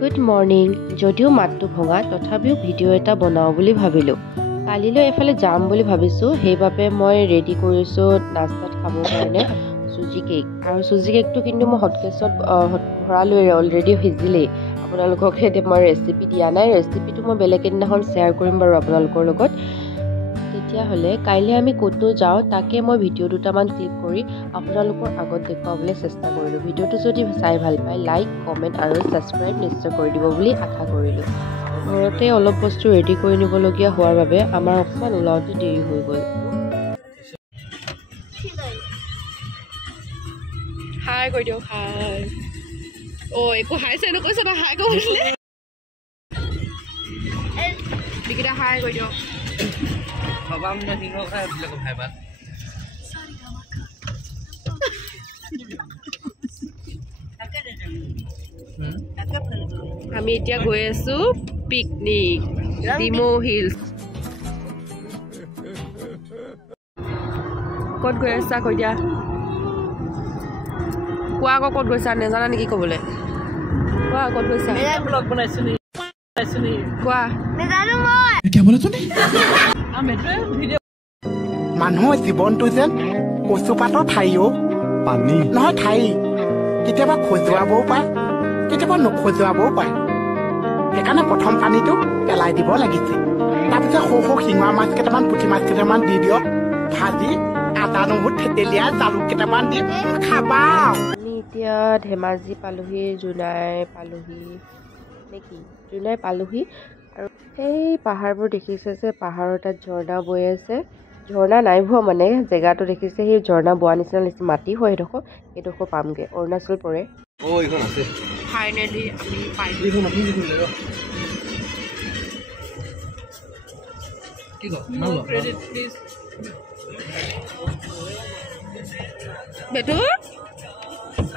Good morning. যদিও মাতটো ভঙা তথাপিও ভিডিঅ' এটা বনাওঁ বুলি ভাবিলোঁ। কালিলৈ এফালে যাম বুলি ভাবিছোঁ, সেইবাবে মই ৰেডি কৰিছোঁ নাস্তাত খাবৰ কাৰণে চুজি কেক। আৰু চুজি কেকটো কিন্তু মই হটকেছত ভৰালোৱে, অলৰেডি সিজিলেই। আপোনালোকক এতিয়া মই ৰেচিপি দিয়া নাই, ৰেচিপিটো মই বেলেগ এদিনাখন শ্বেয়াৰ কৰিম বাৰু আপোনালোকৰ লগত। তেতিয়াহ'লে কাইলৈ আমি ক'তো যাওঁ তাকে মই ভিডিঅ' দুটামান ক্লিক কৰি আপোনালোকৰ আগত দেখুৱাবলৈ চেষ্টা কৰিলোঁ। ভিডিঅ'টো যদি চাই ভাল পায় লাইক, কমেণ্ট আৰু ছাবস্ক্ৰাইব নিশ্চয় কৰি দিব বুলি আশা কৰিলোঁ। ঘৰতে অলপ বস্তু ৰেডি কৰি নিবলগীয়া হোৱাৰ বাবে আমাৰ অকণমান ওলাওঁতে দেৰি হৈ গ'ল। হাই কৈ দিয়ক, হাই। অ' একো হাই চাই নকৈছে না, হাই কৈছিলে বিকিটা, হাই কৈ দিয়ক। আমি এতিয়া গৈ আছো পিকনিক, ডিমৌ হিলছ। ক'ত গৈ আছা কৈ দিয়া, কোৱা আকৌ ক'ত গৈছা, নেজানা নেকি ক'বলৈ? কোৱা ক'ত গৈছা, কোৱা। মানুহৰ জীৱনটো যেন কচুপাতৰ ঠাইও পানী নহয়, ঠাই কেতিয়াবা খজুৱাবও পাৰে, কেতিয়াবা নখজুৱাবও পাৰে। সেইকাৰণে প্ৰথম পানীটো পেলাই দিব লাগিছে। তাৰপিছত সৰু সৰু শিঙৰা মাছ কেইটামান, পুঠি মাছ কেইটামান দি দিয়ক, ভাজি আদা নহৰু থেতেলীয়া জালুক কেইটামান দি খাবা। আমি এতিয়া ধেমাজি পালোহি, জোনাই পালোহি নেকি, জোনাই পালোহি। আৰু সেই পাহাৰবোৰ দেখিছে যে, পাহাৰৰ তাত ঝৰ্ণা বৈ আছে। ঝৰ্ণা নাই হোৱা মানে, জেগাটো দেখিছে সেই ঝৰ্ণা বোৱা নিচিনা লাগিছে, মাটি হয় সেইডোখৰ পামগৈ, অৰুণাচল পৰে। ফাইনেলি আমি পাইছোঁ। বেটু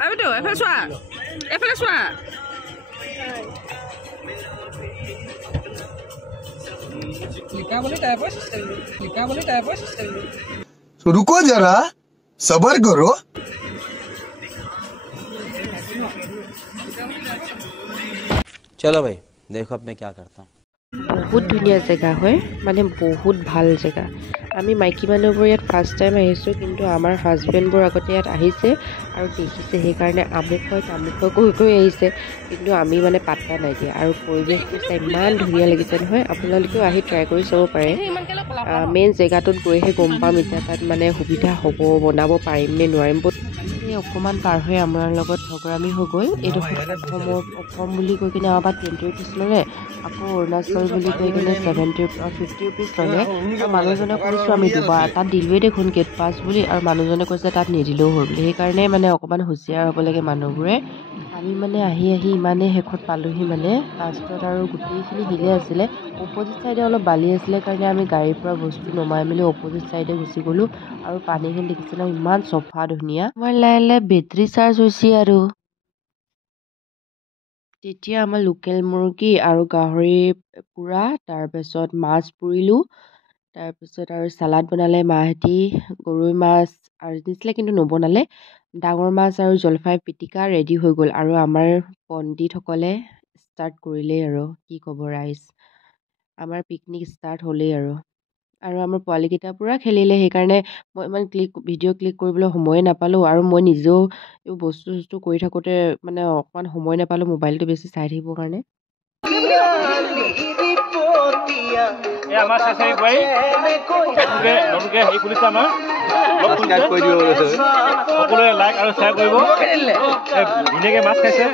আমিতো এফালে চোৱা, এফালে চোৱা। रुको जरा, सबर करो। चलो भाई देखो अब मैं क्या करता हूँ। বহুত ধুনীয়া জেগা হয়, মানে বহুত ভাল জেগা। আমি মাইকী মানুহবোৰ ইয়াত ফাৰ্ষ্ট টাইম আহিছোঁ, কিন্তু আমাৰ হাজবেণ্ডবোৰ আগতে ইয়াত আহিছে আৰু দেখিছে, সেইকাৰণে আমুক হয় তামুক হয় কৈ আহিছে, কিন্তু আমি মানে পাত্তা নাই দিয়া। আৰু পৰিৱেশটো চাই ইমান ধুনীয়া লাগিছে নহয়, আপোনালোকেও আহি ট্ৰাই কৰি চাব পাৰে। মেইন জেগাটোত গৈহে গম পাম এতিয়া তাত মানে সুবিধা হ'ব, বনাব পাৰিম নে নোৱাৰিম। অকণমান পাৰ হৈ আমাৰ লগত ঝগৰামি হৈ গ'ল। এইডোখৰ অসম বুলি কৈ কিনে আমাৰ 20 ৰুপিজ ল'লে, আকৌ অৰুণাচল বুলি কৈ কিনে 50 ৰুপিজ ল'লে। আৰু মানুহজনে কৈছোঁ আমি দুবাৰ তাত দিলোঁৱেই দেখোন গেট পাছ বুলি, আৰু মানুহজনে কৈছে তাত নিদিলেও হ'ল বুলি। সেইকাৰণে মানে অকণমান হুঁচিয়াৰ হ'ব লাগে মানুহবোৰে। আমি মানে আহি ইমানেই শেষত পালোঁহি, মানে লাষ্টত আৰু গোটেইখিনি হিলে আছিলে। অপজিট চাইডে অলপ বালি আছিলে কাৰণে আমি গাড়ীৰ পৰা বস্তু নমাই মেলি অপজিট চাইডে গুচি গ'লোঁ। আৰু পানীখিনি দেখিছে ন, ইমান চফা ধুনীয়া। আমাৰ লাহে বেটাৰী চাৰ্জ হৈছে। আৰু তেতিয়া আমাৰ লোকেল মুৰ্গী আৰু গাহৰি পোৰা, তাৰপিছত মাছ পুৰিলোঁ, তাৰপিছত আৰু চালাড বনালে মাহঁতি, গৰৈ মাছ আৰু দিছিলে কিন্তু নবনালে। ডাঙৰ মাছ আৰু জলফাই পিটিকা ৰেডি হৈ গ'ল। আৰু আমাৰ পণ্ডিতসকলে ষ্টাৰ্ট কৰিলেই, আৰু কি ক'ব ৰাইজ, আমাৰ পিকনিক ষ্টাৰ্ট হ'লেই। আৰু আমাৰ পোৱালীকেইটা পূৰা খেলিলে, সেইকাৰণে মই ইমান ভিডিঅ' ক্লিক কৰিবলৈ সময়ে নাপালোঁ। আৰু মই নিজেও এই বস্তু কৰি থাকোঁতে মানে অকণমান সময় নাপালোঁ মোবাইলটো বেছি চাই থাকিবৰ কাৰণে। সকলোৱে লাইক আৰু শ্বেয়াৰ কৰিব। ধুনীয়াকৈ মাছ খাইছে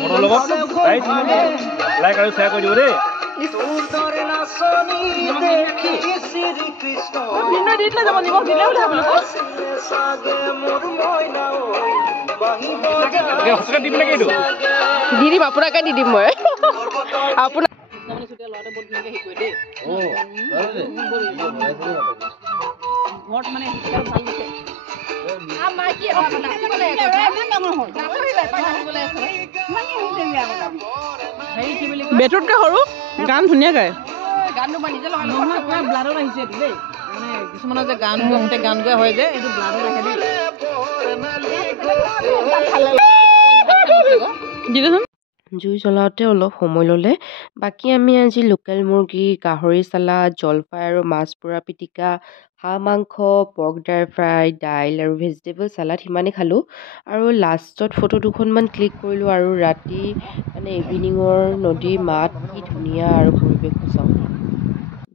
মটৰ লগত, লাইক আৰু শ্বেয়াৰ কৰি দিব দেই। দি দিম আপোনাকে, দি দিম মই আপোনাক। বেটুতকৈ সৰু গান ধুনীয়া গায়। ব্লাডত আহিছে দেই, মানে কিছুমানৰ যে গান গোৱা গান গোৱা হয় যে, এইটো ব্লাডত আহে দেই। দিলেচোন জুই জ্বলাওঁতে অলপ সময় ল'লে। বাকী আমি আজি লোকেল মুৰ্গী, গাহৰি চালাড, জলফাই আৰু মাছ পোৰা পিটিকা, হাঁহ মাংস, পৰ্ক ড্ৰাই ফ্ৰাই, দাইল আৰু ভেজিটেবল চালাড সিমানেই খালোঁ। আৰু লাষ্টত ফটো দুখনমান ক্লিক কৰিলোঁ আৰু ৰাতি ইভিনিঙৰ নদীৰ মাত কি ধুনীয়া আৰু পৰিৱেশটো চাওক।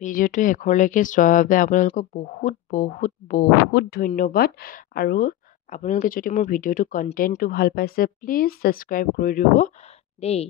ভিডিঅ'টো শেষলৈকে চোৱাৰ বাবে আপোনালোকক বহুত বহুত বহুত ধন্যবাদ। আৰু আপোনালোকে যদি মোৰ ভিডিঅ'টো কণ্টেণ্টটো ভাল পাইছে প্লিজ ছাবস্ক্ৰাইব কৰি দিব দেই।